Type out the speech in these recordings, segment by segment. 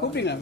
கூப்பிடுங்க.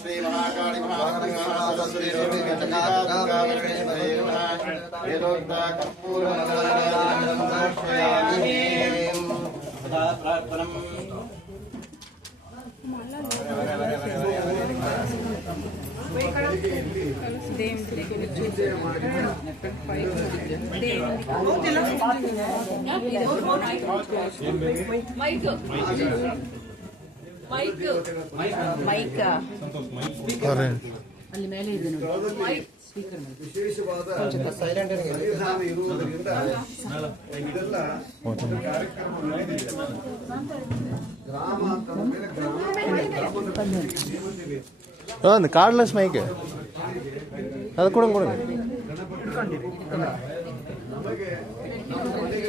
श्री महाकाली ಅಲ್ಲಿ ಮೇಲೆ ಇದೆ ನೋಡಿ ಸ್ಪೀಕರ್ ವಿಶೇಷವಾದ ಸನ್ನಿಧಾನ ಇರುವುದರಿಂದ ಇದೆಲ್ಲ ಕಾರ್ಯಕ್ರಮ ನಡೆದಿದೆ. ಗ್ರಾಮ ಅಂತ ಮೇಲೆ ಒಂದು ಕಾರ್ಡ್ಲೆಸ್ ಮೈಕ್ ಅದು ಕೊಡಂಗೆ ನಮಗೆ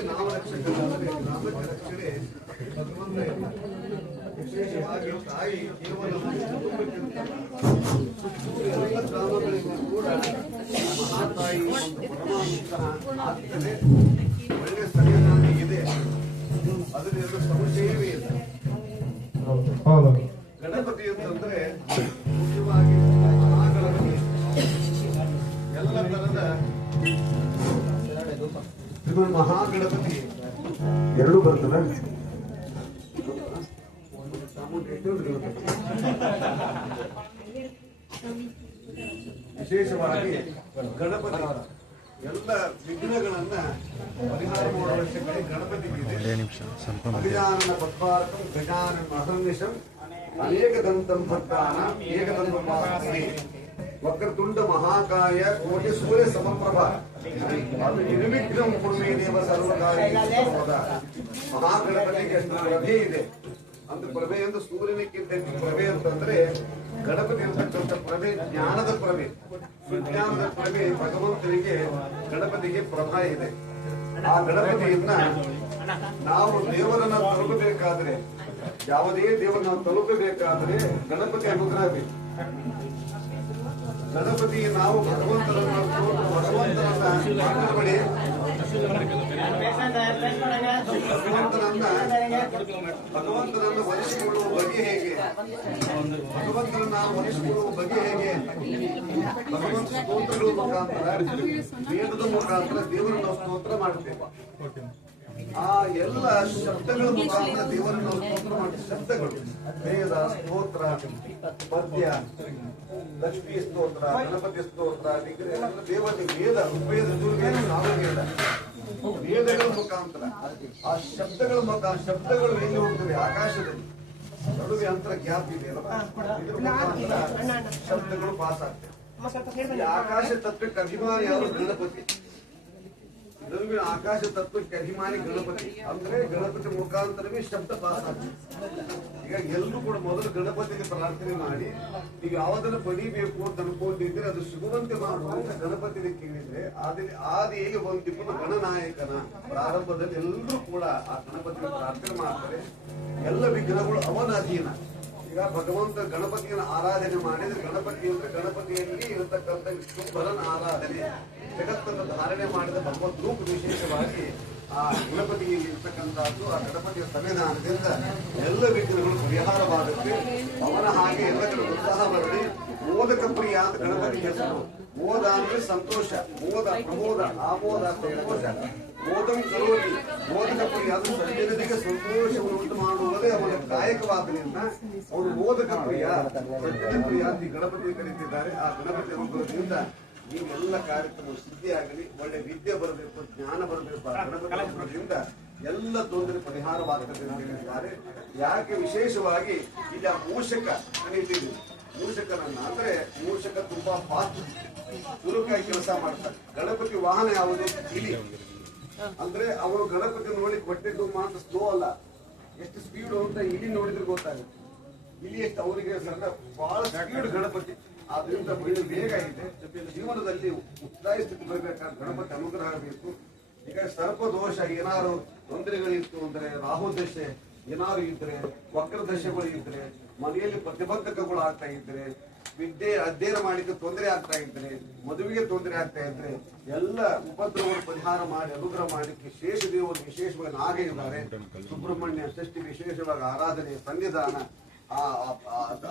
ನಾವು ರಕ್ಷಕರಾದರೆ ಗ್ರಾಮಕ್ಕೆ ರಕ್ಷಣೆ ಭಗವಂತ ವಿಶೇಷವಾಗಿ ತಾಯಿ ಕೇವಲ ಕುಟುಂಬಕ್ಕಿಂತ ಎಲ್ಲ ಗ್ರಾಮಗಳಿಗೂ ಕೂಡ ಮಹಾತಾಯಿ ಒಂದು ಪರಮಾತ್ಮನ ಆಗ್ತದೆ. ಒಳ್ಳೆ ಸನ್ನಿಧಾನ ಇದೆ, ಅದರಿಂದ ಸಂಶಯವೇ ಇಲ್ಲ. ಗಣಪತಿ ಅಂತಂದ್ರೆ ಮುಖ್ಯವಾಗಿ ಮಹಾಗಣಪತಿ ಎಲ್ಲ ತರದ ಇದು ಮಹಾಗಣಪತಿ ಎರಡು ಬರ್ತದೆ. ವಿಶೇಷವಾಗಿ ಗಣಪತಿ ಎಲ್ಲ ವಿಘ್ನಗಳನ್ನ ಪರಿಹಾರ ಮಾಡುವ ಶಕ್ತಿ ಗಣಪತಿಗಿದೆ. ಅಭಿಜಾನನ ಪದ್ಮಾರ್ಕಂ ಗಜಾನನ ಅಹರ್ನಿಶಂ ಅನೇಕದಂತಂ ಭಕ್ತಾನ ಏಕದಂತೋಪಾಸನೆ ವಕ್ರತುಂಡ ಮಹಾಕಾಯ ಕೋಟಿ ಸೂರ್ಯ ಸಮಪ್ರಭ ನಿರ್ವಿಘ್ನಂ ಕುರ್ಮೇ ದೇವ ಸರ್ವಕಾರ್ಯ ಮಹಾಗಣಪತಿಗೆ ಎಷ್ಟು ಪ್ರಭೆ ಇದೆ ಅಂದ್ರೆ ಪ್ರಭೆ ಅಂತ ಸೂರ್ಯನಕ್ಕಿಂತ ಪ್ರಭೆ ಅಂತಂದ್ರೆ ಗಣಪತಿ ಇರ್ತಕ್ಕಂಥ ಪ್ರಭೆ ಜ್ಞಾನದ ಪ್ರಭೆ, ಸುಜ್ಞಾನದ ಪ್ರಭೆ. ಭಗವಂತನಿಗೆ ಗಣಪತಿಗೆ ಪ್ರಭಾ ಇದೆ. ಆ ಗಣಪತಿಯನ್ನ ನಾವು ದೇವರನ್ನ ತಲುಪಬೇಕಾದ್ರೆ, ಯಾವುದೇ ದೇವರನ್ನ ತಲುಪಬೇಕಾದ್ರೆ ಗಣಪತಿ ಅನುಗ್ರಹ ಬೇಕು. ಗಣಪತಿ ನಾವು ಭಗವಂತನನ್ನ ಭಗವಂತನನ್ನು ವರಿಸಿಕೊಳ್ಳುವ ಬಗೆ ಹೇಗೆ, ಭಗವಂತನನ್ನು ನಾವು ವರಿಸಿಕೊಳ್ಳುವ ಬಗೆ ಹೇಗೆ? ಭಗವಂತ ಸ್ತೋತ್ರಗಳ ಮುಖಾಂತರ, ವೇದದ ಮುಖಾಂತರ ದೇವರನ್ನು ಸ್ತೋತ್ರ ಮಾಡ್ತೇವೆ. ಆ ಎಲ್ಲ ಶಬ್ದಗಳ ಮುಖಾಂತರ ದೇವರನ್ನು ಸ್ತೋತ್ರ ಮಾಡಿದ ಶಬ್ದಗಳು ವೇದ, ಸ್ತೋತ್ರ, ಪದ್ಯ, ಲಕ್ಷ್ಮೀ ಸ್ತೋತ್ರ, ಗಣಪತಿ ಸ್ತೋತ್ರ, ದೇವತೆ ವೇದ, ಋಗ್ವೇದ, ಯಜುರ್ವೇದ, ಸಾಮವೇದ, ವೇದಗಳ ಮುಖಾಂತರ ಆ ಶಬ್ದಗಳ ಮುಖಾಂತರ ಶಬ್ದಗಳು ಎಲ್ಲಿ ಹೋಗ್ತದೆ? ಆಕಾಶದಲ್ಲಿ ನಡುವೆ ಅಂತರ ಗ್ಯಾಪ್ ಇದೆ, ಇದ್ರ ಮುಖಾಂತರ ಶಬ್ದಗಳು ಪಾಸ್ ಆಗ್ತವೆ. ಆಕಾಶ ತತ್ವಕ್ಕೆ ಅಭಿಮಾನಿ ಯಾರು? ಗಣಪತಿ. ನಡುವಿನ ಆಕಾಶ ತತ್ವಕ್ಕೆ ಅಭಿಮಾನಿ ಗಣಪತಿ. ಅಂದ್ರೆ ಗಣಪತಿ ಮುಖಾಂತರವೇ ಶಬ್ದ ಪಾಸ್ ಆಗ್ತದೆ. ಈಗ ಎಲ್ಲರೂ ಕೂಡ ಮೊದಲು ಗಣಪತಿಗೆ ಪ್ರಾರ್ಥನೆ ಮಾಡಿ ನೀವು ಯಾವುದನ್ನು ಪಡಿಬೇಕು ಅಂತ ಅನ್ಕೊಂಡಿದ್ರೆ ಅದು ಸಿಗುವಂತೆ ಮಾಡುವಂತ ಗಣಪತಿಗೆ ಕೇಳಿದ್ರೆ ಆದಿಯಲ್ಲಿ ಒಂದು ಗಣನಾಯಕನ ಪ್ರಾರಂಭದಲ್ಲಿ ಎಲ್ಲರೂ ಕೂಡ ಆ ಗಣಪತಿಗೆ ಪ್ರಾರ್ಥನೆ ಮಾಡ್ತಾರೆ. ಎಲ್ಲ ವಿಘ್ನಗಳು ಅವನ ಅಧೀನ. ಈಗ ಭಗವಂತ ಗಣಪತಿಯನ್ನು ಆರಾಧನೆ ಮಾಡಿದ್ರೆ ಗಣಪತಿ ಅಂದ್ರೆ ಗಣಪತಿಯಲ್ಲಿ ಇರತಕ್ಕಂಥ ವಿಷ್ಣುವರನ ಆರಾಧನೆ, ಜಗತ್ತನ್ನು ಧಾರಣೆ ಮಾಡಿದ ಭಗವದ್ ರೂಪ ವಿಶೇಷವಾಗಿ ಆ ಗಣಪತಿಯಲ್ಲಿ ಇರ್ತಕ್ಕಂಥದ್ದು. ಆ ಗಣಪತಿಯ ಸಂವಿಧಾನದಿಂದ ಎಲ್ಲ ವಿಘ್ನಗಳು ಪರಿಹಾರವಾಗುತ್ತೆ. ಅವನ ಹಾಗೆ ಎಲ್ಲ ಕಡೆ ಉತ್ಸಾಹ ಬರಲಿ. ಮೋದಕ ಪ್ರಿಯ ಅಂತ ಗಣಪತಿ ಹೆಸರು. ಮೋದ ಅಂದ್ರೆ ಸಂತೋಷ, ಮೋದ ಪ್ರಮೋದ, ಆಮೋದ ಸಂತೋಷ. ಮೋದಂ ಕರೋಲಿ, ಮೋದಕ ಪ್ರಿಯ ಅಂದ್ರೆ ಸಜ್ಜನರಿಗೆ ಸಂತೋಷವನ್ನು ಉಂಟು ಮಾಡುವುದೇ ಅವನ ಕಾಯಕವಾದ್ದರಿಂದ ಅವರು ಮೋದಕ ಪ್ರಿಯ, ಸಜ್ಜನ ಪ್ರಿಯ ಅಂತ ಗಣಪತಿ ಕರೀತಿದ್ದಾರೆ. ಆ ಗಣಪತಿ ಅನುಗ್ರಹದಿಂದ ನೀವೆಲ್ಲ ಕಾರ್ಯಕ್ರಮ ಸಿದ್ಧಿಯಾಗಲಿ, ಒಳ್ಳೆ ವಿದ್ಯೆ ಬರಬೇಕು, ಜ್ಞಾನ ಬರಬೇಕು. ಆ ಗಣಪತಿ ಅನುಗ್ರಹದಿಂದ ಎಲ್ಲ ತೊಂದರೆ ಪರಿಹಾರವಾಗ್ತದೆ ಅಂತ ಹೇಳಿದ್ದಾರೆ. ಯಾಕೆ ವಿಶೇಷವಾಗಿ ಇಲ್ಲಿ ಆ ಮೂಷಕ ಕರೀತೀವಿ. ಮೂಷಕನನ್ನ ಅಂದ್ರೆ ಮೂಷಕ ತುಂಬಾ ಫಾಸ್ಟ್, ಚುರುಕಾಗಿ ಕೆಲಸ ಮಾಡ್ತಾರೆ. ಗಣಪತಿ ವಾಹನ ಯಾವುದು? ಇಲಿ. ಅಂದ್ರೆ ಅವರು ಗಣಪತಿ ನೋಡಿ ಕೊಟ್ಟಿದ್ದು ಮಾತ್ರ ಸ್ಲೋ ಅಲ್ಲ, ಎಷ್ಟು ಸ್ಪೀಡ್ ಅಂತ ಇಲಿ ನೋಡಿದ್ರೆ ಗೊತ್ತಾಗುತ್ತೆ. ಇಲಿ ಎಷ್ಟು ಅವರಿಗೆ ಬಹಳ ಸ್ಪೀಡ್ ಗಣಪತಿ. ಆದ್ರಿಂದ ಒಳ್ಳೆ ವೇಗ ಇದೆ. ಜೀವನದಲ್ಲಿ ಉತ್ಸಾಹ ಸ್ಥಿತಿ ಬರಬೇಕಾದ್ರೆ ಗಣಪತಿ ಅನುಗ್ರಹ ಬೇಕು. ಈಗ ಸರ್ಪದೋಷ ಏನಾದ್ರು ತೊಂದರೆಗಳಿತ್ತು ಅಂದ್ರೆ, ರಾಹು ದಶೆ ಏನಾದ್ರು ಇದ್ರೆ, ವಕ್ರ ದಶೆಗಳು ಇದ್ರೆ, ಮನೆಯಲ್ಲಿ ಪ್ರತಿಬಂಧಕಗಳು ಆಗ್ತಾ ಇದ್ರೆ, ವಿದ್ಯೆ ಅಧ್ಯಯನ ಮಾಡಲಿಕ್ಕೆ ತೊಂದರೆ ಆಗ್ತಾ ಇದ್ರೆ, ಮದುವೆಗೆ ತೊಂದರೆ ಆಗ್ತಾ ಇದ್ರೆ ಎಲ್ಲ ಉಪದ್ರವವನ್ನು ಪರಿಹಾರ ಮಾಡಿ ಅನುಗ್ರಹ ಮಾಡಲಿಕ್ಕೆ ಶೇಷ ದೇವರು ವಿಶೇಷವಾಗಿ ನಾಗ ಇದ್ದಾರೆ. ಸುಬ್ರಹ್ಮಣ್ಯ ಷಷ್ಠಿ ವಿಶೇಷವಾಗಿ ಆರಾಧನೆ ಸನ್ನಿಧಾನ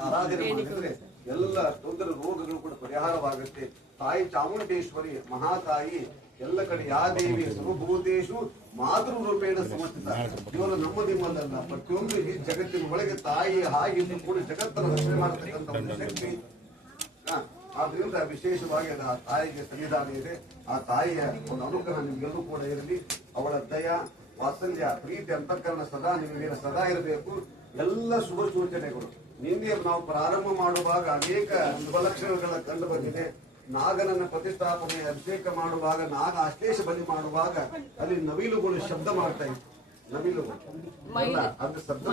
ಆರಾಧನೆ ಮಾಡಿದ್ರೆ ಎಲ್ಲ ತೊಂದರೆ ರೋಗಗಳು ಕೂಡ ಪರಿಹಾರವಾಗುತ್ತೆ. ತಾಯಿ ಚಾಮುಂಡೇಶ್ವರಿ ಮಹಾತಾಯಿ ಎಲ್ಲ ಕಡೆ ಯಾ ದೇವಿ ಸರ್ವಭೂತೇಶು ಮಾತೃ ರೂಪೇಣ ಸಮರ್ಥಿತ. ಕೇವಲ ನಮ್ಮ ನಿಮ್ಮದಲ್ಲ, ಪ್ರತಿಯೊಂದು ಈ ಜಗತ್ತಿನ ಒಳಗೆ ತಾಯಿ ಹಾಗಿದ್ದು ಕೂಡ ಜಗತ್ತನ್ನು ರಕ್ಷಣೆ ಮಾಡತಕ್ಕಂಥ ಒಂದು ಶಕ್ತಿ. ಆದ್ರಿಂದ ವಿಶೇಷವಾಗಿ ಆ ತಾಯಿಗೆ ಸನ್ನಿಧಾನ ಇದೆ. ಆ ತಾಯಿಯ ಒಂದು ಅನುಗ್ರಹ ನಿಮ್ಗೆಲ್ಲೂ ಕೂಡ ಇರಲಿ. ಅವಳ ದಯ ವಾತ್ಸಲ್ಯ ಪ್ರೀತಿ ಅಂತಃಕರಣ ಸದಾ ನಿಮಗೆ ಸದಾ ಇರಬೇಕು. ಎಲ್ಲ ಶುಭ ಸೂಚನೆಗಳು ನಿನ್ನೆ ನಾವು ಪ್ರಾರಂಭ ಮಾಡುವಾಗ ಅನೇಕ ಶುಭಲಕ್ಷಣಗಳ ಕಂಡು ಬಂದಿದೆ. ನಾಗನನ್ನ ಪ್ರತಿಷ್ಠಾಪನೆ ಅಭಿಷೇಕ ಮಾಡುವಾಗ, ನಾಗ ಅಶ್ಲೇಷ ಬಲಿ ಮಾಡುವಾಗ ಅಲ್ಲಿ ನವಿಲುಗಳು ಶಬ್ದ ಮಾಡ್ತಾ ಇತ್ತು. ನವಿಲುಗಳು ಅದು ಶಬ್ದ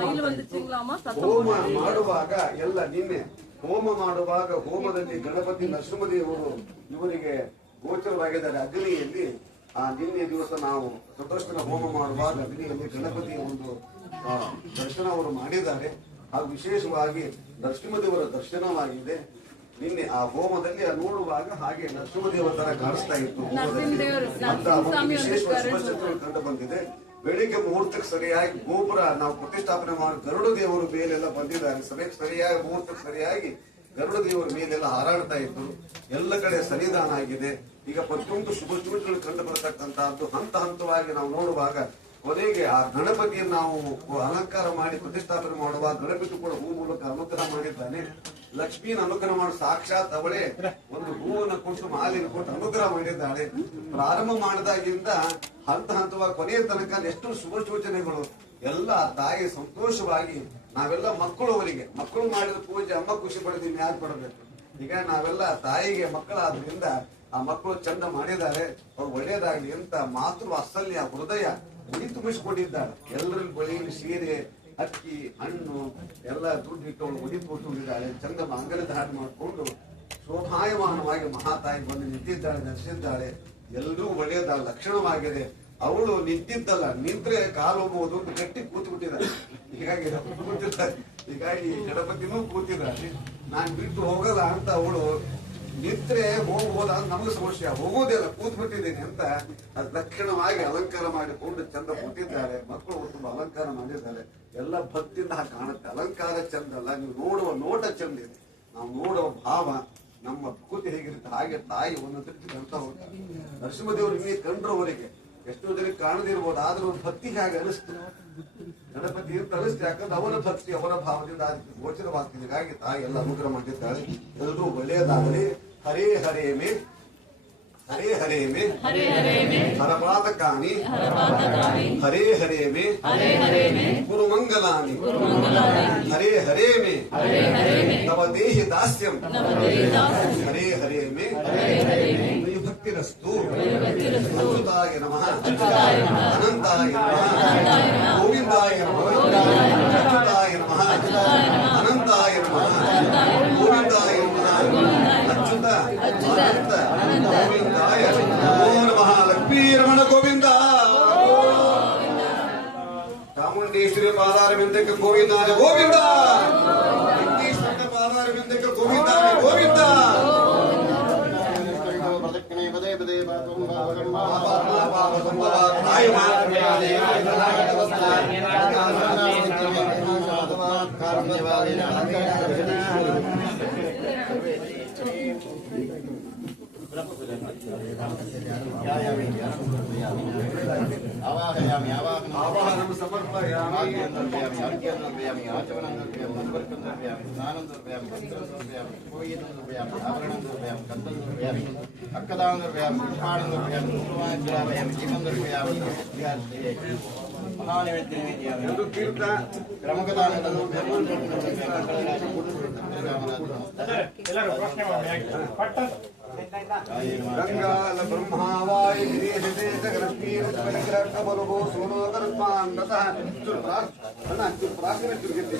ಹೋಮ ಮಾಡುವಾಗ ಎಲ್ಲ ನಿನ್ನೆ ಹೋಮ ಮಾಡುವಾಗ ಹೋಮದಲ್ಲಿ ಗಣಪತಿ ನರಸಿಂಹದೇವರು ಇವರಿಗೆ ಗೋಚರವಾಗಿದ್ದಾರೆ ಅಗ್ನಿಯಲ್ಲಿ. ಆ ನಿನ್ನೆ ದಿವಸ ನಾವು ಸುದರ್ಶನ ಹೋಮ ಮಾಡುವಾಗ ಅಗ್ನಿಯಲ್ಲಿ ಗಣಪತಿಯ ಒಂದು ದರ್ಶನ ಅವರು ಮಾಡಿದ್ದಾರೆ. ಹಾಗೂ ವಿಶೇಷವಾಗಿ ನರಸಿಂಹದೇವರ ದರ್ಶನವಾಗಿದೆ. ನಿನ್ನೆ ಆ ಹೋಮದಲ್ಲಿ ನೋಡುವಾಗ ಹಾಗೆ ನರಸಿಂಹದೇವರ ತರ ಕಾಣಿಸ್ತಾ ಇತ್ತು. ವಿಶೇಷವಾಗಿ ಕಂಡು ಬಂದಿದೆ. ಬೆಳಿಗ್ಗೆ ಮುಹೂರ್ತಕ್ಕೆ ಸರಿಯಾಗಿ ಗೋಪುರ ನಾವು ಪ್ರತಿಷ್ಠಾಪನೆ ಮಾಡಿ ಗರುಡ ದೇವರು ಮೇಲೆಲ್ಲ ಬಂದಿದ್ದಾರೆ. ಸರಿಯಾಗಿ ಮುಹೂರ್ತಕ್ಕೆ ಸರಿಯಾಗಿ ಗರುಡ ದೇವರ ಮೇಲೆಲ್ಲ ಹಾರಾಡ್ತಾ ಇತ್ತು. ಎಲ್ಲ ಕಡೆ ಸನ್ನಿಧಾನ ಆಗಿದೆ. ಈಗ ಪ್ರತಿಯೊಂದು ಶುಭ ಸೂಚನೆಗಳು ಕಂಡು ಬರತಕ್ಕಂತಹದ್ದು ಹಂತ ಹಂತವಾಗಿ ನಾವು ನೋಡುವಾಗ ಕೊನೆಗೆ ಆ ಗಣಪತಿಯನ್ನು ನಾವು ಅಲಂಕಾರ ಮಾಡಿ ಪ್ರತಿಷ್ಠಾಪನೆ ಮಾಡುವಾಗ ಗಣಪತಿ ಕೂಡ ಹೂ ಮೂಲಕ ಅನುಗ್ರಹ ಮಾಡಿದ್ದಾನೆ. ಲಕ್ಷ್ಮೀನ ಅನುಗ್ರಹ ಮಾಡಿ ಸಾಕ್ಷಾತ್ ಅವಳೇ ಒಂದು ಹೂವನ್ನು ಕೊಟ್ಟು ಮಾಲಿನ ಕೊಟ್ಟು ಅನುಗ್ರಹ ಮಾಡಿದ್ದಾಳೆ. ಪ್ರಾರಂಭ ಮಾಡಿದಾಗಿಂದ ಹಂತ ಹಂತವಾಗಿ ಕೊನೆಯ ತನಕ ಎಷ್ಟು ಶುಭ ಸೂಚನೆಗಳು ಎಲ್ಲ ತಾಯಿ ಸಂತೋಷವಾಗಿ ನಾವೆಲ್ಲ ಮಕ್ಕಳು ಅವರಿಗೆ ಮಕ್ಕಳು ಮಾಡಿದ ಪೂಜೆ ಅಮ್ಮ ಖುಷಿ ಪಡೆದಿವಿ ಯಾರು ಪಡಬೇಕು. ಈಗ ನಾವೆಲ್ಲ ತಾಯಿಗೆ ಮಕ್ಕಳಾದ್ರಿಂದ ಆ ಮಕ್ಕಳು ಚಂದ ಮಾಡಿದ್ದಾರೆ. ಅವ್ರು ಒಳ್ಳೇದಾಗ್ಲಿ ಅಂತ ಮಾತೃ ವಾತ್ಸಲ್ಯ ಹೃದಯ ಉಡಿ ತುಂಬಿಸಿಕೊಂಡಿದ್ದಾರೆ. ಎಲ್ಲರಲ್ಲಿ ಬಳಿಯಲ್ಲಿ ಸೀರೆ ಅಕ್ಕಿ ಹಣ್ಣು ಎಲ್ಲ ದುಡ್ಡು ಇಟ್ಟವಳು ಉಡಿ ಕೊಟ್ಟಿದ್ದಾಳೆ. ಚಂದ ಅಂಗಡಿ ಧಾರಣೆ ಮಾಡಿಕೊಂಡು ಶೋಭಾಯಮಾನವಾಗಿ ಮಹಾತಾಯಿ ಬಂದು ನಿಂತಿದ್ದಾಳೆ, ದರ್ಶಿಸಿದ್ದಾಳೆ. ಎಲ್ಲರೂ ಒಳ್ಳೆಯದ ಲಕ್ಷಣವಾಗಿದೆ. ಅವಳು ನಿಂತಿದ್ದಲ್ಲ, ನಿಂತ್ರೆ ಕಾಲು ಹೋಗುವುದು ಅಂತ ಗಟ್ಟಿ ಕೂತು ಬಿಟ್ಟಿದ್ದಾಳೆ. ಹೀಗಾಗಿ ಕೂತಿದ್ದಾರೆ. ಹೀಗಾಗಿ ಗಣಪತಿನೂ ಕೂತಿದ್ದಾಳೆ. ನಾನು ಬಿಟ್ಟು ಹೋಗಲ್ಲ ಅಂತ ಅವಳು ನಿಂತ್ರೆ ಹೋಗ್ಬೋದ ಅಂತ ನಮಗೆ ಸಮಸ್ಯೆ, ಹೋಗೋದಿಲ್ಲ ಕೂತ್ ಬಿಟ್ಟಿದ್ದೀನಿ ಅಂತ ಅದು ಲಕ್ಷಣವಾಗಿ ಅಲಂಕಾರ ಮಾಡಿಕೊಂಡು ಚಂದ ಕೂತಿದ್ದಾರೆ. ಮಕ್ಕಳು ತುಂಬಾ ಅಲಂಕಾರ ಮಾಡಿದ್ದಾರೆ. ಎಲ್ಲ ಭಕ್ತಿಯಿಂದ ಕಾಣುತ್ತೆ. ಅಲಂಕಾರ ಚಂದ ಅಲ್ಲ, ನೀವು ನೋಡುವ ನೋಟ ಚಂದ ಇದೆ. ನಾವು ನೋಡುವ ಭಾವ ನಮ್ಮ ಕೂತಿ ಹೇಗಿರುತ್ತೆ ಹಾಗೆ ತಾಯಿ ಒಂದು ದೃಷ್ಟಿ ಕಾಣ್ತಾ ಹೋಗ್ತಾರೆ. ನರಸಿಂಹದೇವರು ಇನ್ನೇ ಕಂಡ್ರವರಿಗೆ ಎಷ್ಟೋ ಜನಕ್ಕೆ ಕಾಣದಿರ್ಬೋದು, ಆದ್ರೂ ಒಂದು ಭಕ್ತಿ ಹಾಗೆ ಅನಿಸ್ತು. ಗಣಪತಿ ಅಂತ ಅನಿಸ್ತು. ಯಾಕಂದ್ರೆ ಅವರ ಭಕ್ತಿ ಅವರ ಭಾವದಿಂದ ಅದಕ್ಕೆ ಗೋಚರವಾಗ್ತಿದೆ. ಹೀಗಾಗಿ ತಾಯಿ ಎಲ್ಲ ಅನುಗ್ರಹ ಮಾಡಿದ್ದಾಳೆ. ಎಲ್ಲರೂ ಒಳ್ಳೆಯದಾಗಲಿ. ಹರೇ ಹರೇ ಮೇ ಹರೇ ಹರೇ ಮೇ ಹರಪಾತಕಾನಿ ಹರೇ ಹರೇ ಮೇ ಗುರುಮಂಗಲಾನಿ ಹರೇ ಹರೇ ಮೇ ತವ ದೇಹಿ ದಾಸ್ಯಂ ಹರೇ ಹರೇ ಮೇ ಭಕ್ತಿರಸ್ತು. ಅಚ್ಯುತಾಯ ನಮಃ ಅನಂತಾಯ ನಮಃ ಗೋವಿಂದಾಯ ನಮಃ ಅಚ್ಯುತಾಯ ನಮಃ ಅನಂತಾಯ ನಮಃ ಗೋವಿಂದಾಯ ನಮಃ ಅಚ್ಯುತ ಅನಂತ ಗೋವಿಂದಾಯ ನಮೋ ನಮಃ. ಲಕ್ಷ್ಮೀ ರಮಣ ಗೋವಿಂದ. ಚಾಮುಂಡೇಶ್ವರಿ ಪಾದಾರವಿಂದಕ್ಕೆ ಗೋವಿಂದಾಯ ಗೋವಿಂದ. ವೆಂಕಟೇಶ್ವರ ಪಾದಾರವಿಂದಕ್ಕೆ ಗೋವಿಂದಾಯ ಗೋವಿಂದ. ಆವಾಹನಂ ಸಮರ್ಪಯಾಮಿ ಗಂಗಾಲ ಬ್ರಹ್ಮಾವಾಯ ಗಿರೀಶೇಶಗರಶ್ಮೀರಕಬಲಭೋ ಸೋನೋಕರ್ಮಾಂಡತಃ ಪ್ರಾರ್ಥನೆ ತಿರುಗಿದ್ದೆ.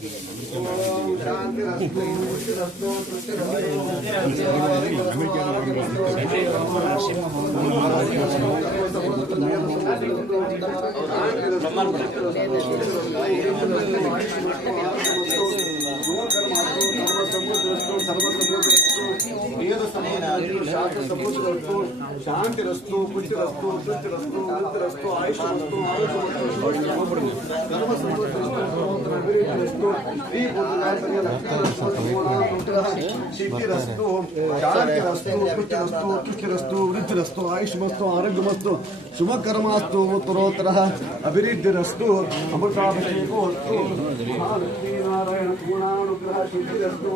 ಶಾಂತಿರಸ್ತು ಶಾಂತಿರಸ್ತು ಪುಷ್ಟಿರಸ್ತು ತೃಪ್ತಿರಸ್ತು ವೃತ್ತಿರಸ್ತು ಆಯುಷ್ಮಸ್ತು ಸಿದ್ಧಿರಸ್ತು ಶಾಂತಿರಸ್ತು ಪುಷ್ಟಿರಸ್ತು ತುಷ್ಟಿರಸ್ತು ವೃತ್ತಿರಸ್ತು ಆಯುಷ್ಮಸ್ತು ಆರೋಗ್ಯಮಸ್ತು ಶುಭಕರ್ಮಾಸ್ತು ಉತ್ತರೋತ್ತರ ಅಭಿವೃದ್ಧಿರಸ್ತು ಅಮೃತಾಭಿಷೇಕೋಸ್ತು ನಾರಾಯಣ ಪೂರ್ಣಾನುಗ್ರಹ ಸಿದ್ಧಿರಸ್ತು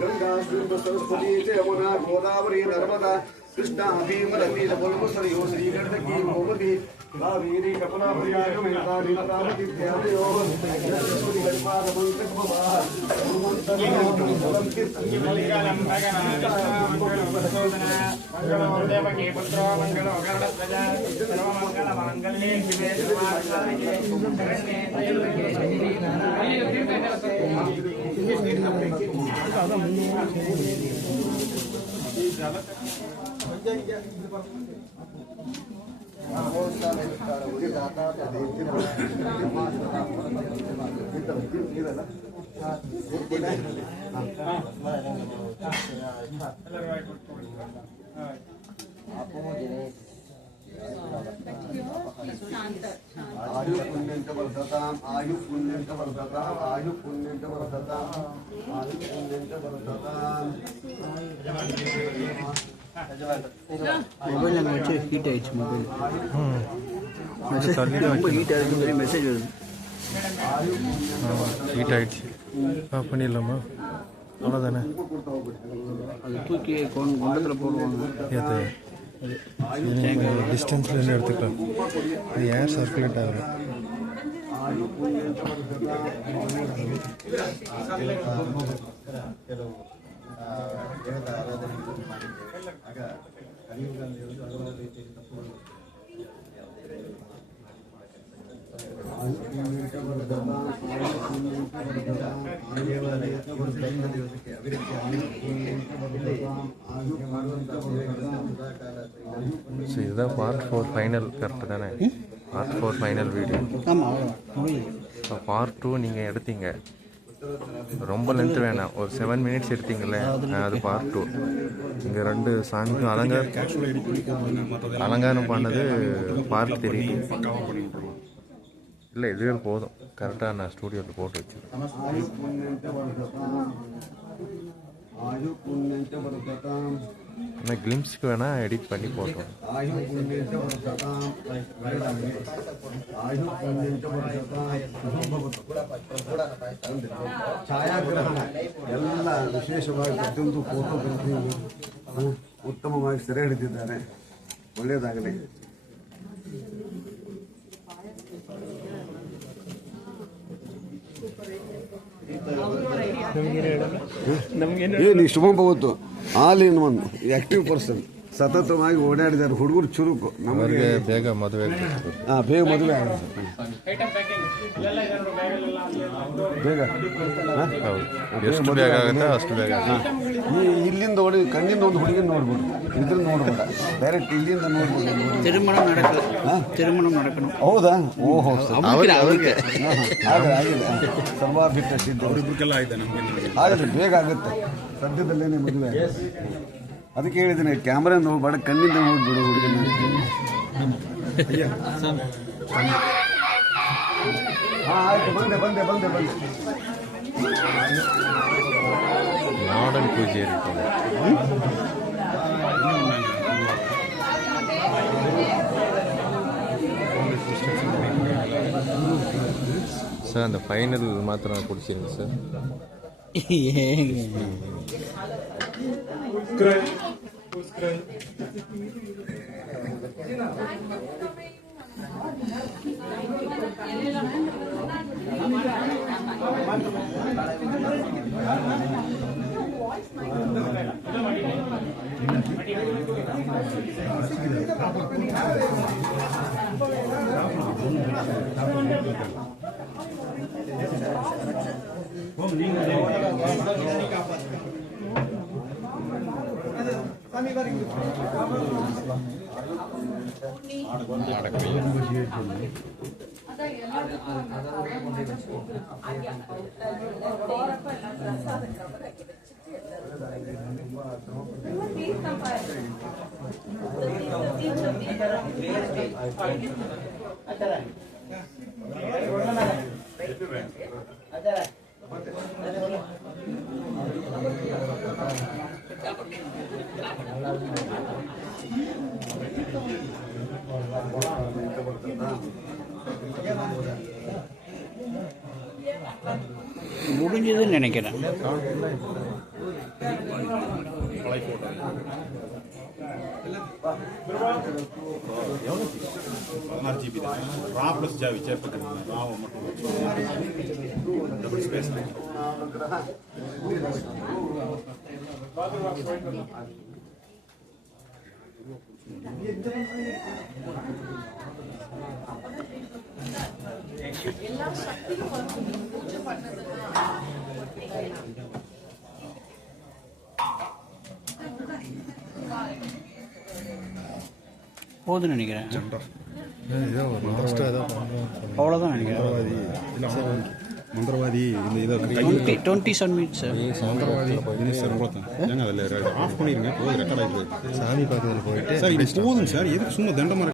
ಗಂಗಾ ಸಿಂಧು ಸರಸ್ವತಿ ಯಮುನಾ ಗೋದಾವರಿ ನರ್ಮದಾ ಕೃಷ್ಣ ಭೀಮರತಿ ಬಲಗು ಸರಿಯೋ ಶ್ರೀ ಗಣಪತಿ ಗೋಮತಿ ಕಾವೇರಿ ಕಪಲಾ ಪ್ರಯಾಗ ಮೇಧಾರಿ ನರಾವತಿ ತ್ಯಾದಯೋ ಯಶಸ್ವಿ ಗಣಪಾದ आयु पुण्यंच वर्धताम आयु पुण्यंच वर्धताम आयु पुण्यंच वर्धताम आयु पुण्यंच वर्धताम ಮೊಬೈಲ್ ನಂಗೆ வச்சு ஹீட் ஆயிடுச்சு மொபைல் ரொம்ப ஹீட் ஆகுது மெசேஜ் வருது ஹீட் ஆயிடுச்சு பண்ணிடலாமா அவ்வளோதானே அது தூக்கி கொண்டத்தில் போடுவாங்க டிஸ்டன்ஸ்லேருந்து எடுத்துக்கலாம் இது ஏர் சர்க்குலேட் ஆகும் ஸோ இதுதான் பார்ட் 4 ஃபைனல் கரெக்டு தானே part 4 final video so part 2 நீங்கள் எடுத்தீங்க ரொம்ப லென்த் வேணாம் ஒரு 7 மினிட்ஸ் எடுத்தீங்களே அது பார்ட் 2 இங்கே 2 சாங்கும் அலங்காரம் பண்ணது பார்ட் 3 இல்லை இதுவே போதும் கரெக்டாக நான் ஸ்டூடியோவில் போட்டு வச்சுருக்கேன் ஆனால் கிளிம்ஸ்க்கு வேணால் எடிட் பண்ணி போட்டோம் ಛಾಯಾಗ್ರಹಣ ಎಲ್ಲ ವಿಶೇಷವಾಗಿ ಪ್ರತಿಯೊಂದು ಫೋಟೋಗ್ರಫಿ ಉತ್ತಮವಾಗಿ ಸೆರೆ ಹಿಡಿದಿದ್ದಾರೆ. ಒಳ್ಳೆಯದಾಗಲಿ. ಏನು ಶುಭ ಭವತ್ತು. All in one active person ಸತತವಾಗಿ ಓಡಾಡಿದ್ದಾರೆ ಹುಡುಗರು ಚುರುಕು. ನಮಗೆ ಬೇಗ ಮದುವೆ ಬೇಗ ಮದುವೆ ಆಗುತ್ತೆ ಬೇಗ ಎಷ್ಟು ಬೇಗ ಆಗುತ್ತೆ ಅಷ್ಟು ಬೇಗ. ಇಲ್ಲಿಂದ ನೋಡಿ ಕಣ್ಣಿಂದ ಒಂದು ಹುಡುಗಿನ ನೋಡ್ಬೋದು, ಇದ್ರ ನೋಡ್ಬೇಡ, ಡೈರೆಕ್ಟ್ ಇಲ್ಲಿಂದ ನೋಡ್ಬೋದು. ತಿರುಮಣ நடக்கணும். ಹೌದಾ? ಓಹೋ ಅವ್ರಿಗೆ ಆಗಿದೆ ಸರ್ವಾಭಿಷ್ಟ ಸಿದ್ಧ ಆಗಲಿ, ಬೇಗ ಆಗುತ್ತೆ. ಸದ್ಯದಲ್ಲೇನೆ ಮದುವೆ ಆಗುತ್ತೆ. ಅದಕ್ಕೆ ಹೇಳಿದ್ದೀನಿ ಕ್ಯಾಮ್ರಾ ನೋಡ್ಬೇಡ, ಕಣ್ಣಿಂದ ನೋಡ್ಬಿಡು ಹುಡುಗಿನ. ಆಯ್ತು, ಬಂದೆ ಬಂದೆ ಬಂದೆ ಬಂದೆ. ಮಾಡಲ್ ಪೂಜೆ ಇರ್ತದೆ. சார் அந்த ஃபைனல் மாத்திரம் பிடிச்சிருங்க சார். முடிஞ்சதுன்னு நினைக்கிறேன். GB தான் ரா ப்ளஸ் ஜாவி சேர்த்துக்கிறேன். ராவை மட்டும் டபுள் ஸ்பேஸ் போதுன்னு நினைக்கிறேன். அவ்வளோதான் நினைக்கிறேன். மந்திரவாதி இந்த இதை 27 minutes மந்திரவாதி தினேஷ் சார் உங்களை தான் ஏங்க அதில் ஆஃப் பண்ணிடுங்க போது ரெக்கார்ட் ஆகிடுது சாமி பார்க்கறதுல போயிட்டு சார் இது போதுங்க சார் எதுக்கு சும்மா தண்டமாக